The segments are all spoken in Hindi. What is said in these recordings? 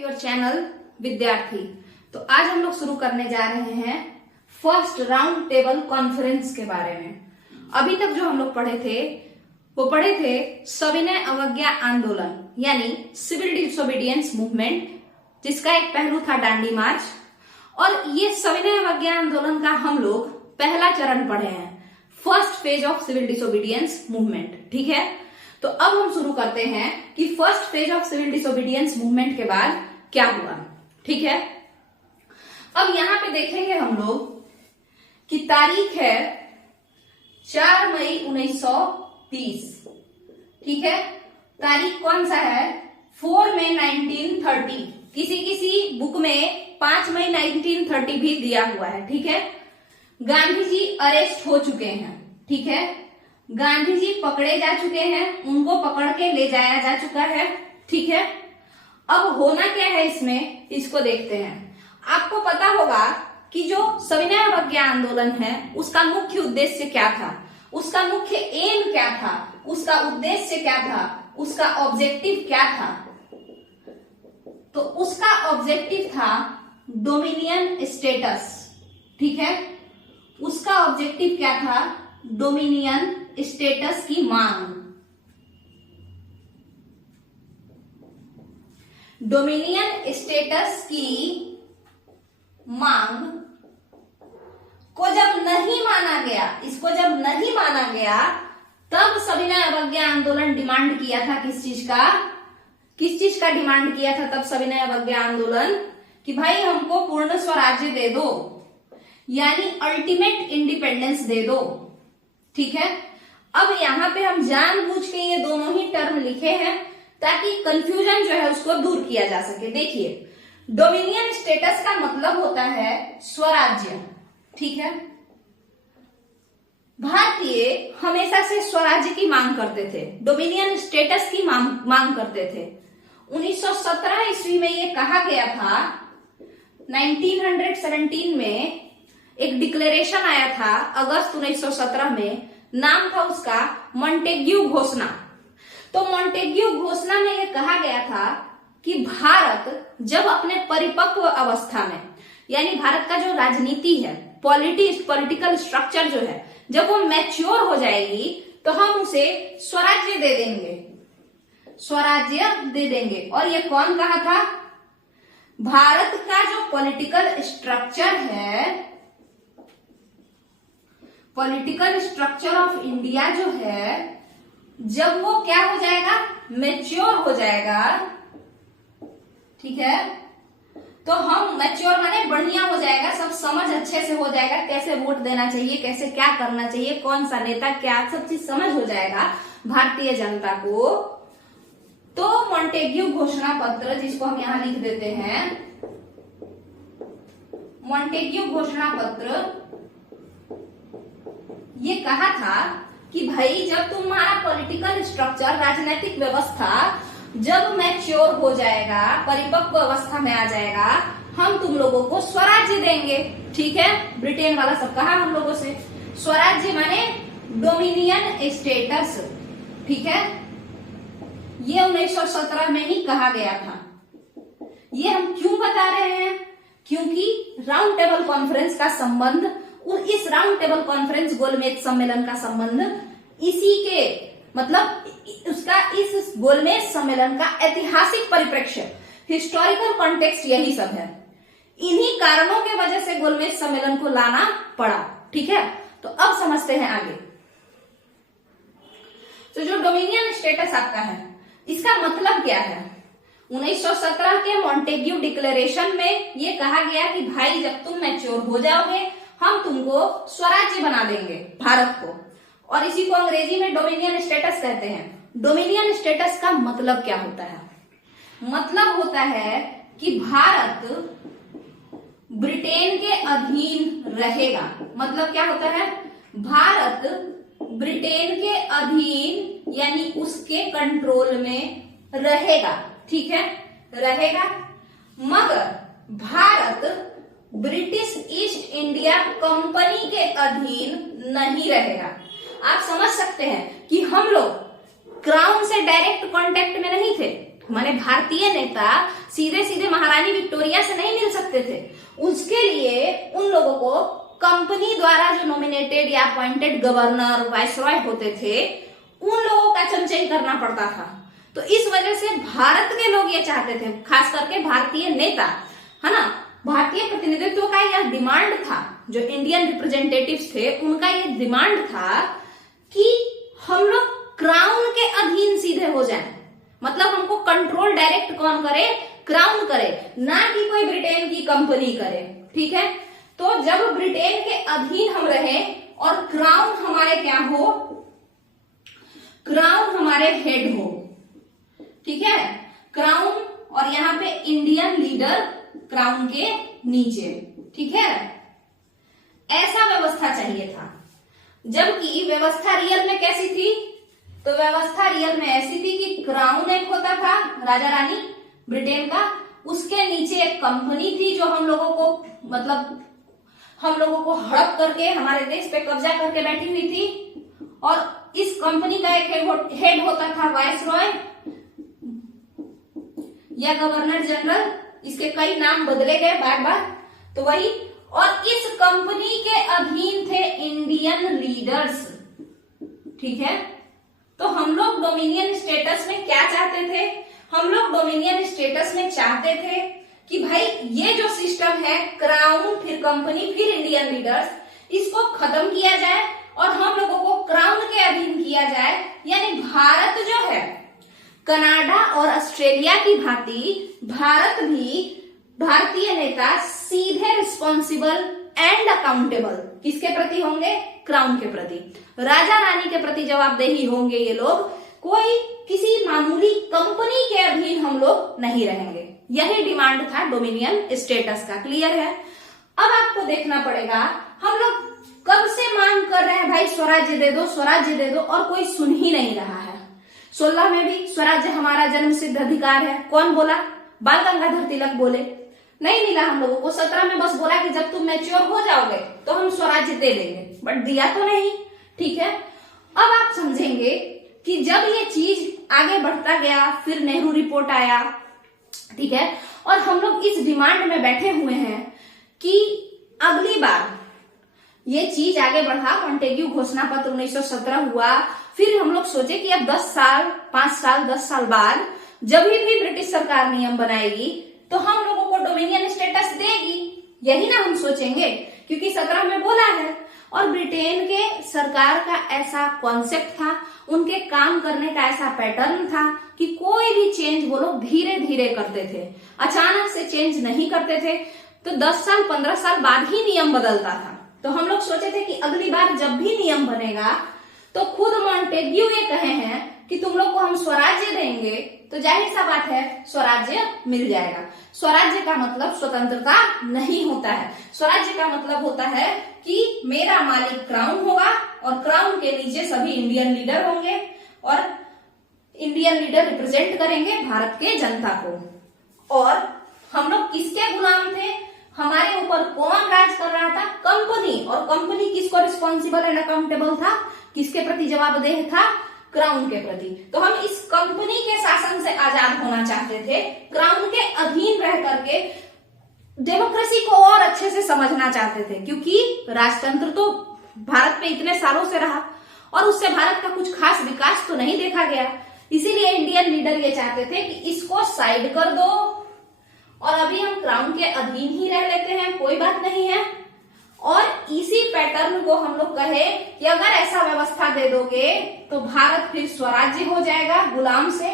योर चैनल विद्यार्थी। तो आज हम लोग शुरू करने जा रहे हैं फर्स्ट राउंड टेबल कॉन्फ्रेंस के बारे में। अभी तक जो हम लोग पढ़े थे वो पढ़े थे सविनय अवज्ञा आंदोलन यानी सिविल डिसोबीडियंस मूवमेंट, जिसका एक पहलू था डांडी मार्च। और ये सविनय अवज्ञा आंदोलन का हम लोग पहला चरण पढ़े हैं, first phase of civil disobedience movement. ठीक है, तो अब हम शुरू करते हैं कि first phase of civil disobedience movement के बाद क्या हुआ। ठीक है, अब यहां पे देखेंगे हम लोग कि तारीख है 4 मई 1930। ठीक है, तारीख कौन सा है? 4 मई 1930। किसी किसी बुक में 5 मई 1930 भी दिया हुआ है। ठीक है, गांधी जी अरेस्ट हो चुके हैं। ठीक है, गांधी जी पकड़े जा चुके हैं, उनको पकड़ के ले जाया जा चुका है। ठीक है, अब होना क्या है इसमें, इसको देखते हैं। आपको पता होगा कि जो सविनय अवज्ञा आंदोलन है उसका मुख्य उद्देश्य क्या था, उसका मुख्य एम क्या था, उसका उद्देश्य क्या था, उसका ऑब्जेक्टिव क्या था। तो उसका ऑब्जेक्टिव था डोमिनियन स्टेटस। ठीक है, उसका ऑब्जेक्टिव क्या था? डोमिनियन स्टेटस की मांग। डोमिनियन स्टेटस की मांग को जब नहीं माना गया, इसको जब नहीं माना गया, तब सविनय अवज्ञा आंदोलन डिमांड किया था किस चीज का? किस चीज का डिमांड किया था तब सविनय अवज्ञा आंदोलन? कि भाई हमको पूर्ण स्वराज्य दे दो, यानी अल्टीमेट इंडिपेंडेंस दे दो। ठीक है, अब यहां पे हम जानबूझ के ये दोनों ही टर्म लिखे हैं ताकि कंफ्यूजन जो है उसको दूर किया जा सके। देखिए, डोमिनियन स्टेटस का मतलब होता है स्वराज्य। ठीक है, भारतीय हमेशा से स्वराज्य की मांग करते थे, डोमिनियन स्टेटस की मांग करते थे। 1917 ईस्वी में ये कहा गया था, 1917 में एक डिक्लेरेशन आया था अगस्त 1917 में, नाम था उसका मॉन्टेग्यू घोषणा। तो मॉन्टेग्यू घोषणा में यह कहा गया था कि भारत जब अपने परिपक्व अवस्था में, यानी भारत का जो राजनीति है, पॉलिटिकल स्ट्रक्चर जो है, जब वो मैच्योर हो जाएगी तो हम उसे स्वराज्य दे देंगे, स्वराज्य दे देंगे। और ये कौन कहा था? भारत का जो पॉलिटिकल स्ट्रक्चर है, पॉलिटिकल स्ट्रक्चर ऑफ इंडिया जो है, जब वो क्या हो जाएगा? मैच्योर हो जाएगा। ठीक है, तो हम मैच्योर माने बढ़िया हो जाएगा, सब समझ अच्छे से हो जाएगा, कैसे वोट देना चाहिए, कैसे क्या करना चाहिए, कौन सा नेता क्या, सब चीज समझ हो जाएगा भारतीय जनता को। तो मॉन्टेग्यू घोषणा पत्र, जिसको हम यहां लिख देते हैं, मॉन्टेग्यू घोषणा पत्र, ये कहा था कि भाई जब तुम्हारा पॉलिटिकल स्ट्रक्चर, राजनीतिक व्यवस्था जब मैच्योर हो जाएगा, परिपक्व अवस्था में आ जाएगा, हम तुम लोगों को स्वराज्य देंगे। ठीक है, ब्रिटेन वाला सब कहा हम लोगों से, स्वराज्य माने डोमिनियन स्टेटस। ठीक है, ये 1917 में ही कहा गया था। ये हम क्यों बता रहे हैं? क्योंकि राउंड टेबल कॉन्फ्रेंस का संबंध, इस राउंड टेबल कॉन्फ्रेंस गोलमेज सम्मेलन का संबंध इसी के, मतलब उसका, इस गोलमेज सम्मेलन का ऐतिहासिक परिप्रेक्ष्य, हिस्टोरिकल कॉन्टेक्स्ट यही सब है। इन्हीं कारणों के वजह से गोलमेज सम्मेलन को लाना पड़ा। ठीक है, तो अब समझते हैं आगे। तो जो डोमिनियन स्टेटस आपका है, इसका मतलब क्या है? 1917 के मॉन्टेग्यू डिक्लेरेशन में यह कहा गया कि भाई जब तुम मैच्योर हो जाओगे, हम तुमको स्वराज्य बना देंगे भारत को। और इसी को अंग्रेजी में डोमिनियन स्टेटस कहते हैं। डोमिनियन स्टेटस का मतलब क्या होता है? मतलब होता है कि भारत ब्रिटेन के अधीन रहेगा। मतलब क्या होता है? भारत ब्रिटेन के अधीन, यानी उसके कंट्रोल में रहेगा। ठीक है, रहेगा, मगर Bharat British east India company के अधीन नहीं रहेगा। आप समझ सकते हैं कि हम लोग क्राउन से डायरेक्ट कांटेक्ट में नहीं थे, माने भारतीय नेता सीधे सीधे महारानी विक्टोरिया से नहीं मिल सकते थे। उसके लिए उन लोगों को कंपनी द्वारा जो नॉमिनेटेड या अपॉइंटेड गवर्नर वाइसरॉय होते थे उन लोगों का चमचाई करना पड़ता था। तो इस वजह से भारत के लोग ये चाहते थे, खास करके भारतीय नेता, है ना, भारतीय प्रतिनिधित्व का यह डिमांड था, जो इंडियन रिप्रेजेंटेटिव्स थे उनका ये डिमांड था कि हम लोग क्राउन के अधीन सीधे हो जाएं। मतलब हमको कंट्रोल डायरेक्ट कौन करे? क्राउन करे, ना कि कोई ब्रिटेन की कंपनी करे। ठीक है, तो जब ब्रिटेन के अधीन हम रहे और क्राउन हमारे क्या हो? क्राउन हमारे हेड हो। ठीक है, क्राउन और यहाँ पे इंडियन लीडर क्राउन के नीचे। ठीक है, ऐसा व्यवस्था चाहिए था। जबकि व्यवस्था रियल में कैसी थी? तो व्यवस्था रियल में ऐसी थी कि क्राउन एक होता था, राजा रानी ब्रिटेन का, उसके नीचे एक कंपनी थी जो हम लोगों को, मतलब हम लोगों को हड़प करके हमारे देश पे कब्जा करके बैठी हुई थी। और इस कंपनी का एक हेड होता था वाइसरॉय या गवर्नर जनरल। इसके कई नाम बदले गए बार बार, तो वही। और इस कंपनी के अधीन थे इंडियन लीडर्स। ठीक है, तो हम लोग डोमिनियन स्टेटस में क्या चाहते थे? हम लोग डोमिनियन स्टेटस में चाहते थे कि भाई ये जो सिस्टम है, क्राउन फिर कंपनी फिर इंडियन लीडर्स, इसको खत्म किया जाए और हम लोगों को क्राउन के अधीन किया जाए। यानी भारत जो है, कनाडा और ऑस्ट्रेलिया की भांति भारत भी, भारतीय नेता सीधे रिस्पॉन्सिबल एंड अकाउंटेबल किसके प्रति होंगे? क्राउन के प्रति, राजा रानी के प्रति जवाबदेही होंगे ये लोग। कोई किसी मामूली कंपनी के अधीन हम लोग नहीं रहेंगे। यही डिमांड था डोमिनियन स्टेटस का। क्लियर है? अब आपको देखना पड़ेगा, हम लोग कब से मांग कर रहे हैं भाई स्वराज्य दे दो, स्वराज्य दे दो, और कोई सुन ही नहीं रहा है। 16 में भी स्वराज्य हमारा जन्म सिद्ध अधिकार है, कौन बोला? बाल गंगाधर तिलक बोले। नहीं मिला हम लोगों को। 17 में बस बोला कि जब तुम मैच्योर हो जाओगे तो हम स्वराज्य दे देंगे, बट दिया तो नहीं। ठीक है, अब आप समझेंगे कि जब ये चीज आगे बढ़ता गया, फिर नेहरू रिपोर्ट आया। ठीक है, और हम लोग इस डिमांड में बैठे हुए हैं कि अगली बार ये चीज आगे बढ़ा। मॉन्टेग्यू घोषणा पत्र 1917 हुआ। फिर हम लोग सोचे कि अब 10 साल, 5 साल, 10 साल बाद जब भी ब्रिटिश सरकार नियम बनाएगी तो हम लोगों को डोमिनियन स्टेटस देगी, यही ना हम सोचेंगे, क्योंकि 17 में बोला है। और ब्रिटेन के सरकार का ऐसा कॉन्सेप्ट था, उनके काम करने का ऐसा पैटर्न था कि कोई भी चेंज वो लोग धीरे धीरे करते थे, अचानक से चेंज नहीं करते थे। तो 10 साल 15 साल बाद ही नियम बदलता था। तो हम लोग सोचे थे कि अगली बार जब भी नियम बनेगा तो खुद मॉन्टेग्यू ये कहे हैं कि तुम लोग को हम स्वराज्य देंगे, तो जाहिर सा बात है स्वराज्य मिल जाएगा। स्वराज्य का मतलब स्वतंत्रता नहीं होता है। स्वराज्य का मतलब होता है कि मेरा मालिक क्राउन होगा और क्राउन के नीचे सभी इंडियन लीडर होंगे और इंडियन लीडर रिप्रेजेंट करेंगे भारत के जनता को। और हम लोग किसके गुलाम थे? हमारे ऊपर कौन राज कर रहा था? कंपनी। और कंपनी किसको रिस्पॉन्सिबल एंड अकाउंटेबल था? किसके प्रति जवाबदेह था? क्राउन के प्रति। तो हम इस कंपनी के शासन से आजाद होना चाहते थे, क्राउन के अधीन रह करके डेमोक्रेसी को और अच्छे से समझना चाहते थे, क्योंकि राजतंत्र तो भारत में इतने सालों से रहा और उससे भारत का कुछ खास विकास तो नहीं देखा गया। इसीलिए इंडियन लीडर ये चाहते थे कि इसको साइड कर दो और अभी हम क्राउन के अधीन ही रह लेते हैं, कोई बात नहीं है। और इसी पैटर्न को हम लोग कहे कि अगर ऐसा व्यवस्था दे दोगे तो भारत फिर स्वराज्य हो जाएगा, गुलाम से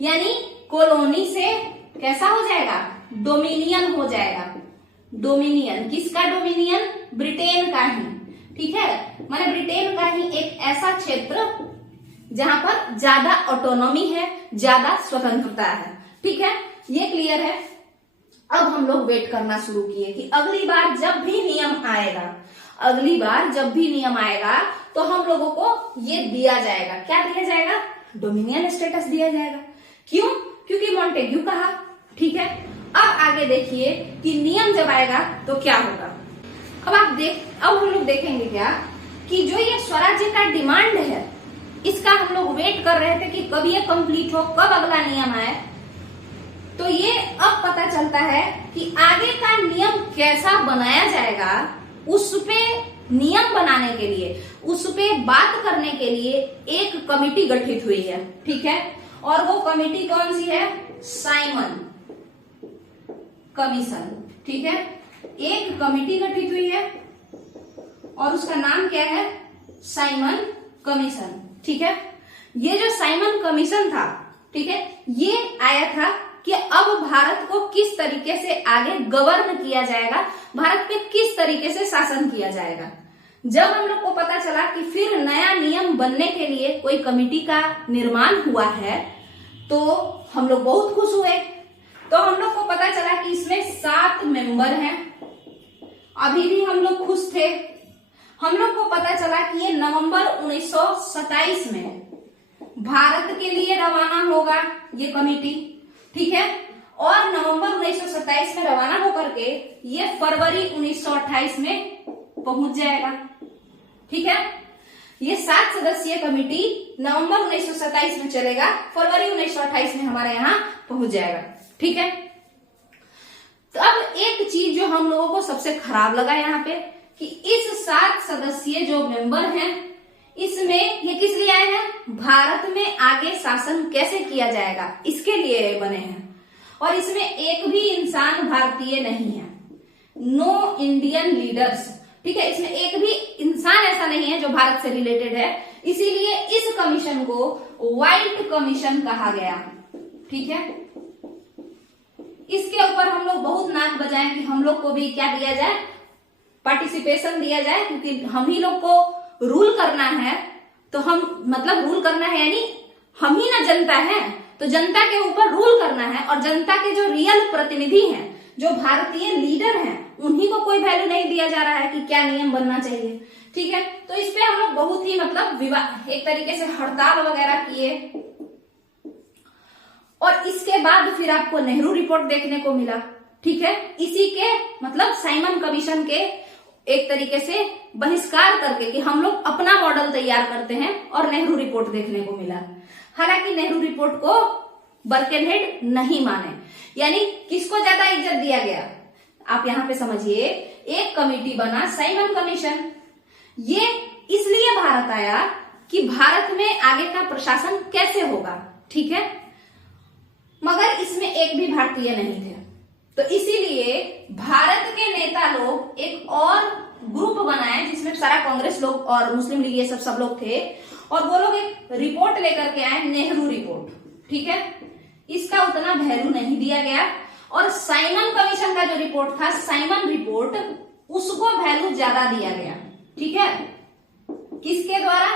यानी कॉलोनी से कैसा हो जाएगा? डोमिनियन हो जाएगा। डोमिनियन किसका? डोमिनियन ब्रिटेन का ही। ठीक है, माने ब्रिटेन का ही एक ऐसा क्षेत्र जहां पर ज्यादा ऑटोनॉमी है, ज्यादा स्वतंत्रता है। ठीक है, ये क्लियर है। अब हम लोग वेट करना शुरू किए कि अगली बार जब भी नियम आएगा, अगली बार जब भी नियम आएगा तो हम लोगों को ये दिया जाएगा। क्या दिया जाएगा? डोमिनियन स्टेटस दिया जाएगा। क्यों? क्योंकि मॉन्टेग्यू कहा। ठीक है, अब आगे देखिए कि नियम जब आएगा तो क्या होगा। अब हम लोग देखेंगे क्या कि जो ये स्वराज्य का डिमांड है, इसका हम लोग वेट कर रहे थे कि कब ये कंप्लीट हो, कब अगला नियम आए। तो ये अब पता चलता है कि आगे का नियम कैसा बनाया जाएगा, उस पे नियम बनाने के लिए, उस पे बात करने के लिए एक कमिटी गठित हुई है। ठीक है, और वो कमिटी कौन सी है? Simon commission. ठीक है, एक कमिटी गठित हुई है और उसका नाम क्या है? Simon commission. ठीक है, ये जो साइमन कमीशन था, ठीक है, ये आया था कि अब भारत को किस तरीके से आगे गवर्न किया जाएगा, भारत पे किस तरीके से शासन किया जाएगा। जब हम लोग को पता चला कि फिर नया नियम बनने के लिए कोई कमिटी का निर्माण हुआ है, तो हम लोग बहुत खुश हुए। तो हम लोग को पता चला कि इसमें 7 मेंबर हैं। अभी भी हम लोग खुश थे। हम लोग को पता चला कि ये नवंबर 1927 में भारत के लिए रवाना होगा ये कमिटी। ठीक है, और नवंबर 1927 में रवाना होकर के ये फरवरी 1928 में पहुंच जाएगा। ठीक है, ये 7 सदस्यीय कमिटी नवंबर 1927 में चलेगा, फरवरी 1928 में हमारे यहाँ पहुंच जाएगा। ठीक है, तो अब एक चीज जो हम लोगों को सबसे खराब लगा यहाँ पे कि इस 7 सदस्यीय जो मेंबर हैं, इसमें ये किस लिए आए हैं? भारत में आगे शासन कैसे किया जाएगा इसके लिए बने हैं। और इसमें एक भी इंसान भारतीय नहीं है, नो इंडियन लीडर्स। ठीक है, इसमें एक भी इंसान ऐसा नहीं है जो भारत से रिलेटेड है, इसीलिए इस कमीशन को व्हाइट कमीशन कहा गया। ठीक है, इसके ऊपर हम लोग बहुत नाक बजाएं कि हम लोग को भी क्या दिया जाए? पार्टिसिपेशन दिया जाए, क्योंकि हम ही लोग को रूल करना है। तो हम मतलब रूल करना है यानी हम ही ना जनता है, तो जनता के ऊपर रूल करना है। और जनता के जो रियल प्रतिनिधि हैं, जो भारतीय लीडर हैं, उन्हीं को कोई वैल्यू नहीं दिया जा रहा है कि क्या नियम बनना चाहिए। ठीक है, तो इस पे हम लोग बहुत ही मतलब एक तरीके से हड़ताल वगैरह किए। और इसके बाद फिर आपको नेहरू रिपोर्ट देखने को मिला। ठीक है, इसी के मतलब साइमन कमीशन के एक तरीके से बहिष्कार करके कि हम लोग अपना मॉडल तैयार करते हैं, और नेहरू रिपोर्ट देखने को मिला। हालांकि नेहरू रिपोर्ट को बर्केनहेड नहीं माने, यानी किसको ज्यादा इज्जत दिया गया? आप यहाँ पे समझिए, एक कमिटी बना साइमन कमीशन। ये इसलिए भारत आया कि भारत में आगे का प्रशासन कैसे होगा। ठीक है, मगर इसमें एक भी भारतीय नहीं थे, तो इसीलिए भारत के नेता लोग एक और ग्रुप बनाए जिसमें सारा कांग्रेस लोग और मुस्लिम लीग ये सब लोग थे, और वो लोग एक रिपोर्ट लेकर के आए, नेहरू रिपोर्ट। ठीक है, इसका उतना वैल्यू नहीं दिया गया। और साइमन कमीशन का जो रिपोर्ट था, साइमन रिपोर्ट, उसको वैल्यू ज्यादा दिया गया। ठीक है, किसके द्वारा?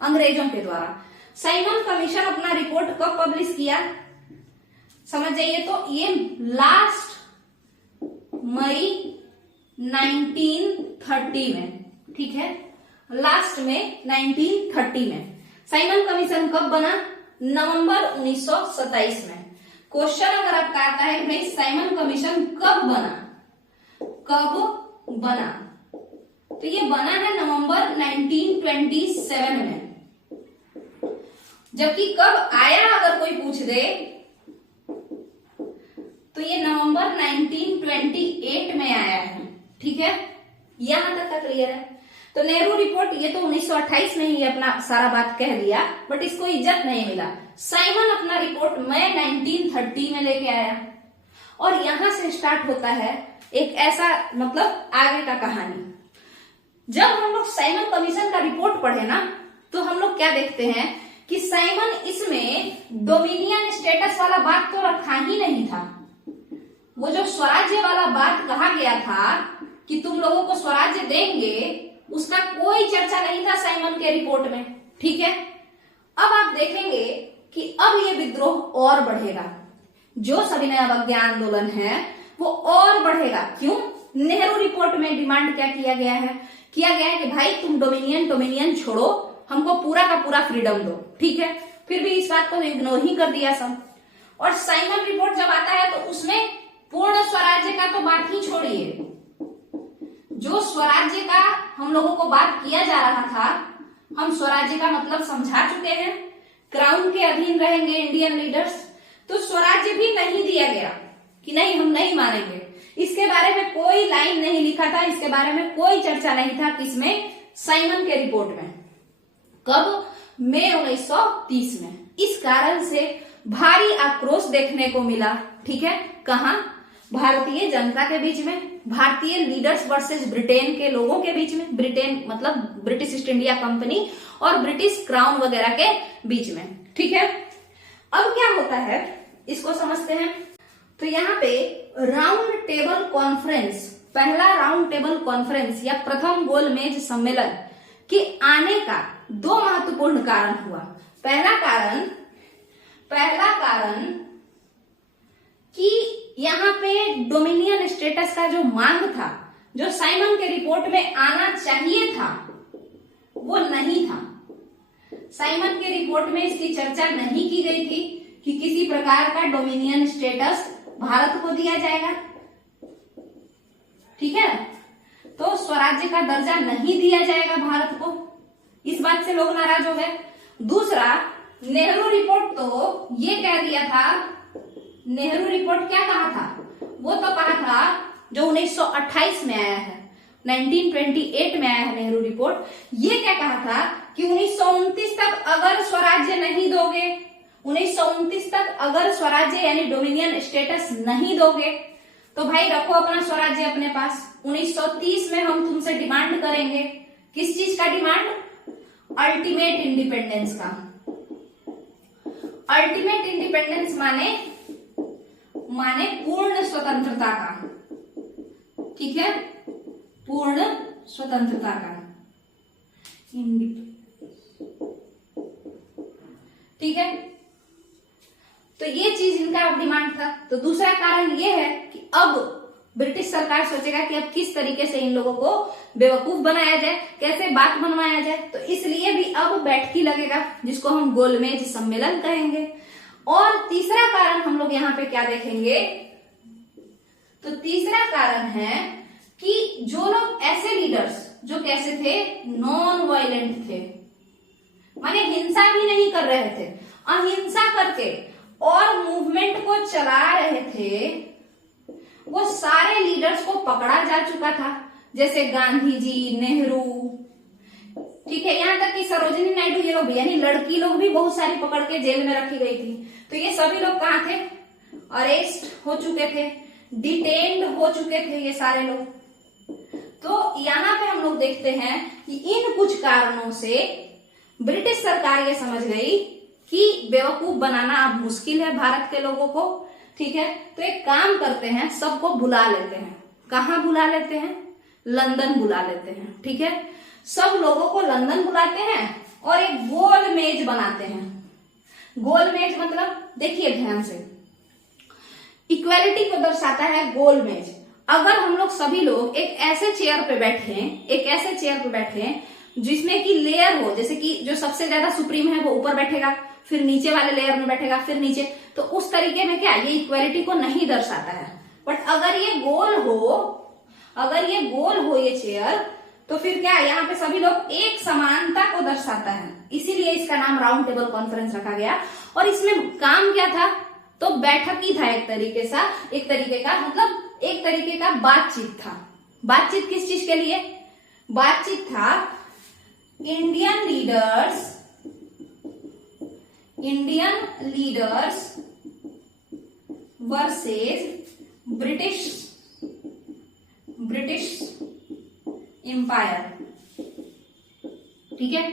अंग्रेजों के द्वारा। साइमन कमीशन अपना रिपोर्ट कब पब्लिश किया समझ जाइए, तो ये लास्ट मई 1930 में। ठीक है, लास्ट में 1930 में। साइमन कमीशन कब बना? नवंबर 1927 में। क्वेश्चन अगर आपका आता है भाई साइमन कमीशन कब बना, कब बना, तो ये बना है नवंबर 1927 में। जबकि कब आया अगर कोई पूछ दे तो ये नवंबर 1928 में आया है। ठीक है, यहां तक का क्लियर है। तो नेहरू रिपोर्ट ये तो 1928 में ही अपना सारा बात कह दिया, बट इसको इज्जत नहीं मिला। साइमन अपना रिपोर्ट मई 1930 में लेके आया, और यहां से स्टार्ट होता है एक ऐसा मतलब आगे का कहानी। जब हम लोग साइमन कमीशन का रिपोर्ट पढ़े ना, तो हम लोग क्या देखते हैं कि साइमन इसमें डोमिनियन स्टेटस वाला बात तो रखा ही नहीं था। वो जो स्वराज्य वाला बात कहा गया था कि तुम लोगों को स्वराज्य देंगे, उसका कोई चर्चा नहीं था साइमन के रिपोर्ट में। ठीक है, अब आप देखेंगे कि अब ये विद्रोह और बढ़ेगा। जो सविनय अवज्ञा आंदोलन है वो और बढ़ेगा। क्यों? नेहरू रिपोर्ट में डिमांड क्या किया गया है कि भाई तुम डोमिनियन छोड़ो, हमको पूरा का पूरा फ्रीडम दो। ठीक है, फिर भी इस बात को इग्नोर ही कर दिया सब। और साइमन रिपोर्ट जब आता है तो उसमें पूर्ण स्वराज्य का तो बात ही छोड़िए, जो स्वराज्य का हम लोगों को बात किया जा रहा था, हम स्वराज्य का मतलब समझा चुके हैं। क्राउन के अधीन रहेंगे इंडियन लीडर्स, तो स्वराज्य भी नहीं दिया गया कि नहीं हम नहीं मानेंगे। इसके बारे में कोई लाइन नहीं लिखा था, इसके बारे में कोई चर्चा नहीं था किसमें, साइमन के रिपोर्ट में। कब? मई 1930 में। इस कारण से भारी आक्रोश देखने को मिला। ठीक है, कहां? भारतीय जनता के बीच में, भारतीय लीडर्स वर्सेस ब्रिटेन के लोगों के बीच में, ब्रिटेन मतलब ब्रिटिश ईस्ट इंडिया कंपनी और ब्रिटिश क्राउन वगैरह के बीच में। ठीक है, अब क्या होता है इसको समझते हैं। तो यहाँ पे राउंड टेबल कॉन्फ्रेंस, पहला राउंड टेबल कॉन्फ्रेंस या प्रथम गोलमेज सम्मेलन के आने का दो महत्वपूर्ण कारण हुआ। पहला कारण कि यहाँ पे डोमिनियन स्टेटस का जो मांग था, जो साइमन के रिपोर्ट में आना चाहिए था, वो नहीं था। साइमन के रिपोर्ट में इसकी चर्चा नहीं की गई थी कि किसी प्रकार का डोमिनियन स्टेटस भारत को दिया जाएगा। ठीक है, तो स्वराज्य का दर्जा नहीं दिया जाएगा भारत को, इस बात से लोग नाराज हो गए। दूसरा, नेहरू रिपोर्ट तो ये कह दिया था, नेहरू रिपोर्ट क्या कहा था? वो तो कहा था जो 1928 में आया है, 1928 में आया है नेहरू रिपोर्ट। ये क्या कहा था कि 1929 तक अगर स्वराज्य नहीं दोगे, 1929 तक अगर स्वराज्य यानी डोमिनियन स्टेटस नहीं दोगे तो भाई रखो अपना स्वराज्य अपने पास। 1930 में हम तुमसे डिमांड करेंगे, किस चीज का डिमांड? अल्टीमेट इंडिपेंडेंस का। अल्टीमेट इंडिपेंडेंस माने पूर्ण स्वतंत्रता का। ठीक है, पूर्ण स्वतंत्रता का। ठीक है, तो ये चीज इनका अब डिमांड था। तो दूसरा कारण ये है कि अब ब्रिटिश सरकार सोचेगा कि अब किस तरीके से इन लोगों को बेवकूफ बनाया जाए, कैसे बात बनवाया जाए, तो इसलिए भी अब बैठकी लगेगा जिसको हम गोलमेज सम्मेलन कहेंगे। और तीसरा कारण हम लोग यहाँ पे क्या देखेंगे? तो तीसरा कारण है कि जो लोग ऐसे लीडर्स जो कैसे थे, नॉन वायलेंट थे, माने हिंसा भी नहीं कर रहे थे, अहिंसा करके और मूवमेंट को चला रहे थे, वो सारे लीडर्स को पकड़ा जा चुका था। जैसे गांधी जी, नेहरू, ठीक है, यहाँ तक कि सरोजिनी नायडू, ये लोग भी यानी लड़की लोग भी बहुत सारी पकड़ के जेल में रखी गई थी। तो ये सभी लोग कहाँ थे? अरेस्ट हो चुके थे, डिटेन्ड हो चुके थे ये सारे लोग। तो यहाँ पे हम लोग देखते हैं कि इन कुछ कारणों से ब्रिटिश सरकार ये समझ गई कि बेवकूफ बनाना अब मुश्किल है भारत के लोगों को। ठीक है, तो एक काम करते हैं, सबको बुला लेते हैं। कहाँ बुला लेते हैं? लंदन बुला लेते हैं। ठीक है, सब लोगों को लंदन बुलाते हैं और एक गोल मेज बनाते हैं। गोल मेज मतलब देखिए ध्यान से, इक्वेलिटी को दर्शाता है गोल मेज। अगर हम लोग सभी लोग एक ऐसे चेयर पे बैठे जिसमें कि लेयर हो, जैसे कि जो सबसे ज्यादा सुप्रीम है वो ऊपर बैठेगा, फिर नीचे वाले लेयर में बैठेगा, फिर नीचे, तो उस तरीके में क्या ये इक्वेलिटी को नहीं दर्शाता है। बट अगर ये गोल हो ये चेयर, तो फिर क्या यहाँ पे सभी लोग एक समानता को दर्शाता है, इसीलिए इसका नाम राउंड टेबल कॉन्फ्रेंस रखा गया। और इसमें काम क्या था? तो बैठक ही था एक तरीके का बातचीत था। बातचीत किस चीज के लिए? बातचीत था Indian leaders versus British empire. ठीक है,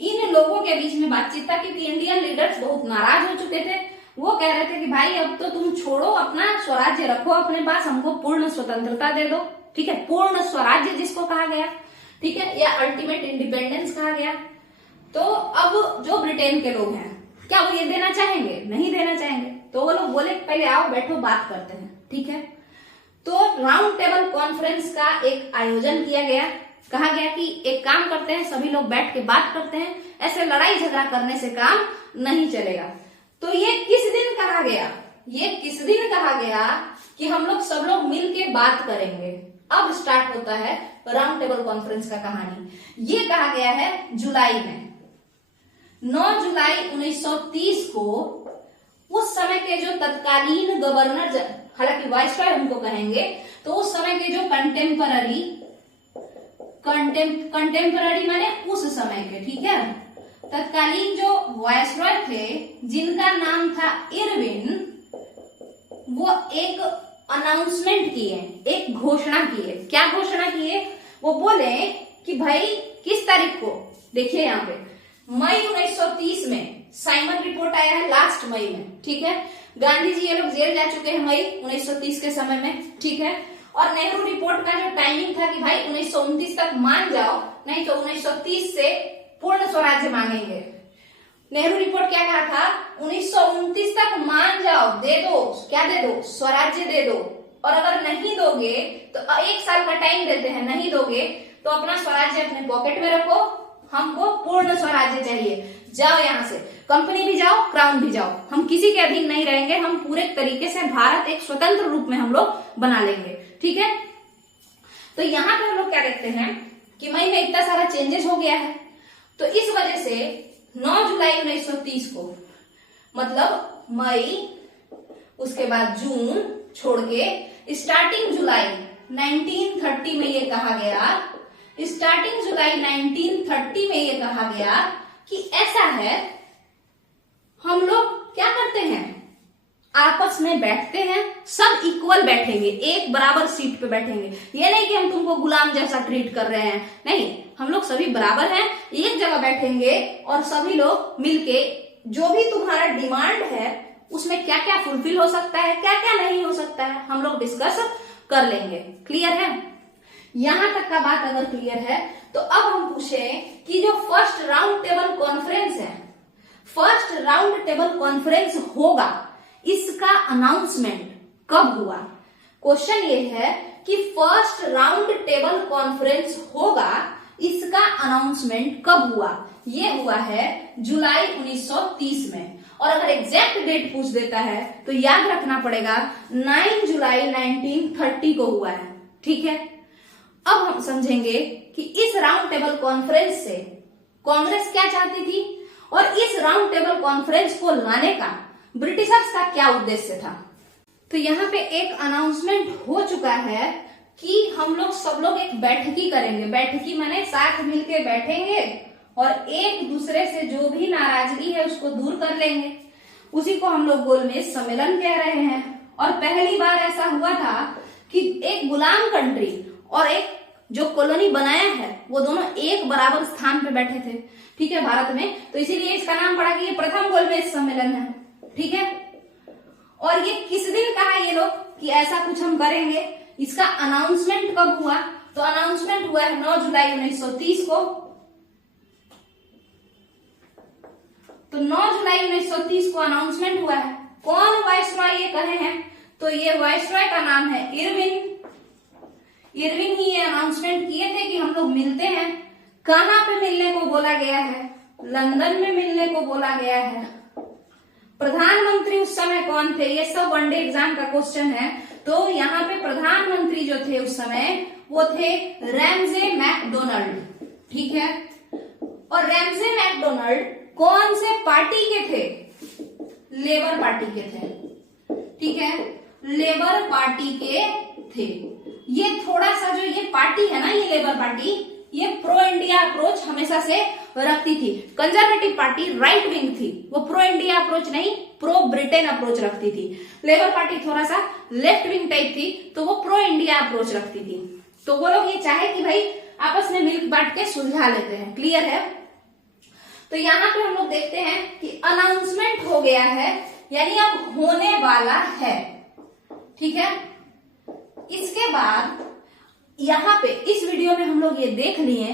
इन लोगों के बीच में बातचीत था क्योंकि इंडियन लीडर्स बहुत नाराज हो चुके थे। वो कह रहे थे कि भाई अब तो तुम छोड़ो, अपना स्वराज्य रखो अपने पास, हमको पूर्ण स्वतंत्रता दे दो। ठीक है, पूर्ण स्वराज्य जिसको कहा गया, ठीक है, या अल्टीमेट इंडिपेंडेंस कहा गया। तो अब जो ब्रिटेन के लोग हैं, क्या वो ये देना चाहेंगे? नहीं देना चाहेंगे। तो वो लोग बोले पहले आओ बैठो बात करते हैं। ठीक है, तो राउंड टेबल कॉन्फ्रेंस का एक आयोजन किया गया। कहा गया कि एक काम करते हैं, सभी लोग बैठ के बात करते हैं, ऐसे लड़ाई झगड़ा करने से काम नहीं चलेगा। तो ये किस दिन कहा गया कि हम लोग सब लोग मिल के बात करेंगे। अब स्टार्ट होता है राउंड टेबल कॉन्फ्रेंस का कहानी। ये कहा गया है जुलाई में, 9 जुलाई 1930 को उस समय के जो तत्कालीन गवर्नर, हालांकि वाइसरॉय उनको कहेंगे, तो उस समय के जो कंटेम्पररी माने उस समय के, ठीक है, तत्कालीन जो वाइसरॉय थे जिनका नाम था इरविन, वो एक अनाउंसमेंट किए, एक घोषणा किए। क्या घोषणा किए? वो बोले कि भाई किस तारीख को, देखिए यहाँ पे मई 1930 में साइमन रिपोर्ट आया है, लास्ट मई में, ठीक है। गांधी जी ये लोग जेल जा चुके हैं मई 1930 के समय में, ठीक है। और नेहरू रिपोर्ट का जो टाइमिंग था कि भाई 1929 तक मान जाओ, नहीं तो 1930 से पूर्ण स्वराज्य मांगेंगे। नेहरू रिपोर्ट क्या कहा था? 1929 तक मान जाओ, दे दो, क्या दे दो? स्वराज्य दे दो, और अगर नहीं दोगे तो 1 साल का टाइम देते हैं, नहीं दोगे तो अपना स्वराज्य अपने पॉकेट में रखो, हमको पूर्ण स्वराज्य चाहिए, जाओ यहाँ से, कंपनी भी जाओ, क्राउन भी जाओ, हम किसी के अधीन नहीं रहेंगे, हम पूरे तरीके से भारत एक स्वतंत्र रूप में हम लोग बना लेंगे, ठीक है। तो यहाँ पे हम लोग क्या देखते हैं कि मई में इतना सारा चेंजेस हो गया है, तो इस वजह से 9 जुलाई 1930 को, मतलब मई, उसके बाद जून छोड़ के स्टार्टिंग जुलाई 1930 में ये कहा गया, स्टार्टिंग जुलाई 1930 में ये कहा गया कि ऐसा है, हम लोग क्या करते हैं, आपस में बैठते हैं, सब इक्वल बैठेंगे, एक बराबर सीट पे बैठेंगे। ये नहीं कि हम तुमको गुलाम जैसा ट्रीट कर रहे हैं, नहीं, हम लोग सभी बराबर हैं, एक जगह बैठेंगे और सभी लोग मिलके जो भी तुम्हारा डिमांड है उसमें क्या क्या फुलफिल हो सकता है, क्या क्या नहीं हो सकता है, हम लोग डिस्कस कर लेंगे। क्लियर है? यहां तक का बात अगर क्लियर है तो अब हम पूछें कि जो फर्स्ट राउंड टेबल कॉन्फ्रेंस है, फर्स्ट राउंड टेबल कॉन्फ्रेंस होगा, इसका अनाउंसमेंट कब हुआ? क्वेश्चन ये है कि फर्स्ट राउंड टेबल कॉन्फ्रेंस होगा, इसका अनाउंसमेंट कब हुआ? ये हुआ है जुलाई 1930 में, और अगर एग्जैक्ट डेट पूछ देता है तो याद रखना पड़ेगा 9 जुलाई 1930 को हुआ है, ठीक है। अब हम समझेंगे कि इस राउंड टेबल कॉन्फ्रेंस से कांग्रेस क्या चाहती थी और इस राउंड टेबल कॉन्फ्रेंस को लाने का ब्रिटिशर्स का क्या उद्देश्य था। तो यहाँ पे एक अनाउंसमेंट हो चुका है कि हम लोग सब लोग एक बैठकी करेंगे, बैठकी माने साथ मिलके बैठेंगे और एक दूसरे से जो भी नाराजगी है उसको दूर कर लेंगे, उसी को हम लोग गोलमेज सम्मेलन कह रहे हैं। और पहली बार ऐसा हुआ था कि एक गुलाम कंट्री और एक जो कॉलोनी बनाया है वो दोनों एक बराबर स्थान पे बैठे थे, ठीक है, भारत में, तो इसीलिए इसका नाम पड़ा कि ये प्रथम गोलमेज सम्मेलन है, ठीक है। और ये किस दिन कहा ये लोग कि ऐसा कुछ हम करेंगे, इसका अनाउंसमेंट कब हुआ? तो अनाउंसमेंट हुआ है 9 जुलाई 1930 को। तो 9 जुलाई 1930 को अनाउंसमेंट हुआ है। कौन वाइसरॉय ये कहे हैं? तो ये वाइसरॉय का नाम है इरविन। इरविन ही ये अनाउंसमेंट किए थे कि हम लोग मिलते हैं। कहाँ पे मिलने को बोला गया है? लंदन में मिलने को बोला गया है। प्रधानमंत्री उस समय कौन थे? ये सब वनडे एग्जाम का क्वेश्चन है। तो यहाँ पे प्रधानमंत्री जो थे उस समय वो थे रैमजे मैकडोनाल्ड, ठीक है। और रैमजे मैकडोनाल्ड कौन से पार्टी के थे? लेबर पार्टी के थे, ठीक है, लेबर पार्टी के थे। ये थोड़ा सा जो ये पार्टी है ना, ये लेबर पार्टी, ये प्रो इंडिया अप्रोच हमेशा से रखती थी। कंजर्वेटिव पार्टी राइट विंग थी, वो प्रो इंडिया अप्रोच नहीं, प्रो ब्रिटेन अप्रोच रखती थी। लेबर पार्टी थोड़ा सा लेफ्ट विंग टाइप थी, तो वो प्रो इंडिया अप्रोच रखती थी। तो वो लोग ये चाहे कि भाई आपस में मिल बांट के सुलझा लेते हैं। क्लियर है? तो यहाँ पे हम लोग देखते हैं कि अनाउंसमेंट हो गया है, यानी अब होने वाला है, ठीक है। इसके बाद यहाँ पे इस वीडियो में हम लोग ये देख लिए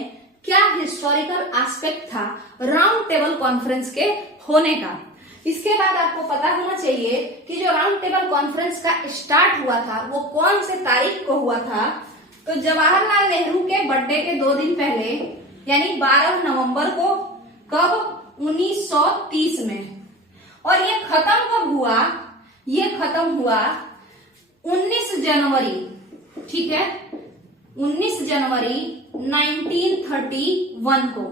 क्या हिस्टोरिकल एस्पेक्ट था राउंड टेबल कॉन्फ्रेंस के होने का। इसके बाद आपको पता होना चाहिए कि जो राउंड टेबल कॉन्फ्रेंस का स्टार्ट हुआ था वो कौन से तारीख को हुआ था। तो जवाहरलाल नेहरू के बर्थडे के 2 दिन पहले, यानी 12 नवंबर को, कब? 1930 में। और ये खत्म कब हुआ? ये खत्म हुआ 19 जनवरी, ठीक है, 19 जनवरी 1931 को।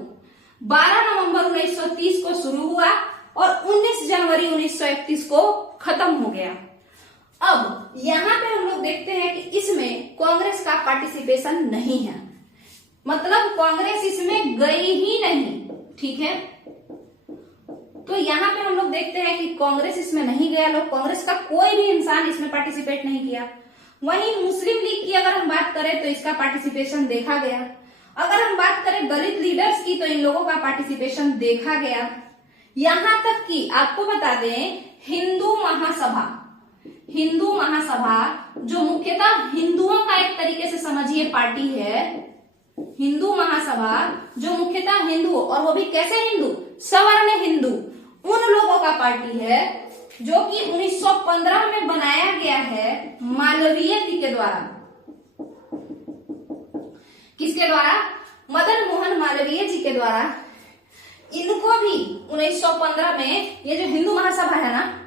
12 नवंबर 1930 को शुरू हुआ और 19 जनवरी 1931 को खत्म हो गया। अब यहाँ पे हम लोग देखते हैं कि इसमें कांग्रेस का पार्टिसिपेशन नहीं है, मतलब कांग्रेस इसमें गई ही नहीं। ठीक है, तो यहाँ पे हम लोग देखते हैं कि कांग्रेस इसमें नहीं गया, लोग कांग्रेस का कोई भी इंसान इसमें पार्टिसिपेट नहीं किया। वहीं मुस्लिम लीग की अगर हम बात करें तो इसका पार्टिसिपेशन देखा गया। अगर हम बात करें दलित लीडर्स की तो इन लोगों का पार्टिसिपेशन देखा गया। यहां तक कि आपको बता दें हिंदू महासभा जो मुख्यतः हिंदुओं का एक तरीके से समझिए पार्टी है, हिंदू महासभा जो मुख्यतः हिंदू, और वो भी कैसे हिंदू, सवर्ण हिंदू, उन लोगों का पार्टी है जो कि 1915 में बनाया गया है मालवीय जी के द्वारा। किसके द्वारा? मदन मोहन मालवीय जी के द्वारा। इनको भी 1915 में, ये जो हिंदू महासभा है ना,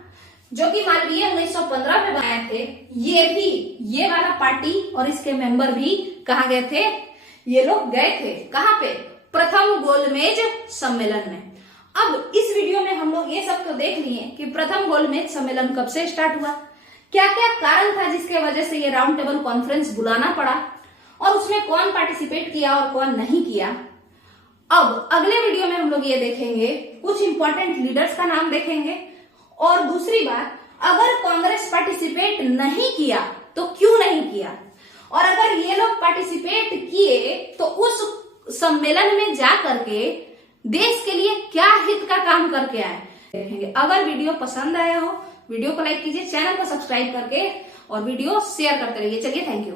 जो कि मालवीय 1915 में बनाए थे, ये वाला पार्टी और इसके मेंबर भी कहा गए थे, ये लोग गए थे कहां पे? प्रथम गोलमेज सम्मेलन में। अब इस वीडियो में हम लोग ये सब तो देख लिए कि प्रथम गोलमेज सम्मेलन कब से स्टार्ट हुआ, क्या क्या कारण था जिसके वजह से ये राउंड टेबल कॉन्फ्रेंस बुलाना पड़ा, और उसमें कौन पार्टिसिपेट किया और कौन नहीं किया। अब अगले वीडियो में हम लोग ये देखेंगे, कुछ इंपॉर्टेंट लीडर्स का नाम देखेंगे, और दूसरी बात, अगर कांग्रेस पार्टिसिपेट नहीं किया तो क्यों नहीं किया, और अगर ये लोग पार्टिसिपेट किए तो उस सम्मेलन में जा करके देश के लिए क्या हित का काम करके आए देखेंगे। अगर वीडियो पसंद आया हो, वीडियो को लाइक कीजिए, चैनल को सब्सक्राइब करके और वीडियो शेयर करते रहिए। चलिए, थैंक यू।